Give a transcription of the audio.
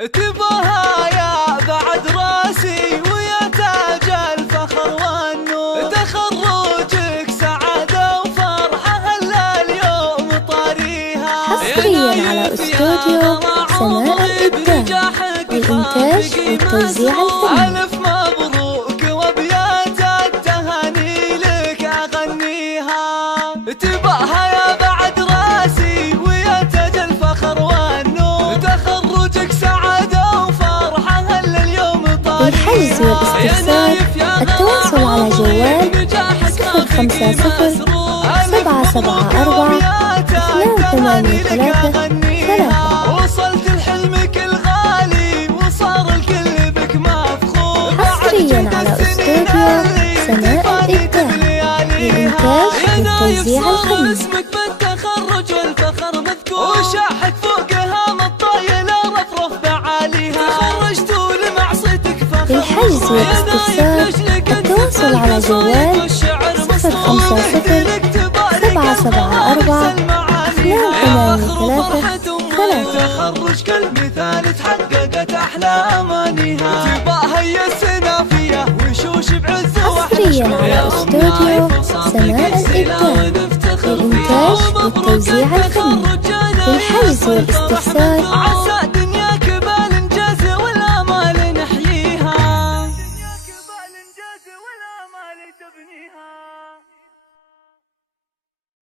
تباها يا بعد راسي ويا تاج الفخر والنور، تخرجك سعادة وفرحة هلا اليوم طاريها. حصريا على استوديو سماء الإبداع للإنتاج والتوزيع الفني. ألف مبروك وأبيات التهاني لك أغنيها. تباها يا بعد راسي ويا تاج الفخر والنور، تخرجك سعادة وفرحة هلا اليوم طاريها. للحجز والاستفسار التواصل على جوال 050 774 283 وصلت لحلمك الغالي وصار الكل بك مفخور. حصريا على استوديو سماء الإبداع للإنتاج والتوزيع الفني. اسمك بالتخرج والفخر مذكور، وشاحت فوقها مطايلة رفرف بعاليها. تخرجت ولمعصيتك فخر. للحجز والاستفسار التواصل على جوال 050 774 283 تخرج كالمثال تحققت أحلى أمانيها. تباها هي السنافية وشوش بعز حصريا على استوديو سماء الإبداع للإنتاج والتوزيع الفني. للحجز والاستفسار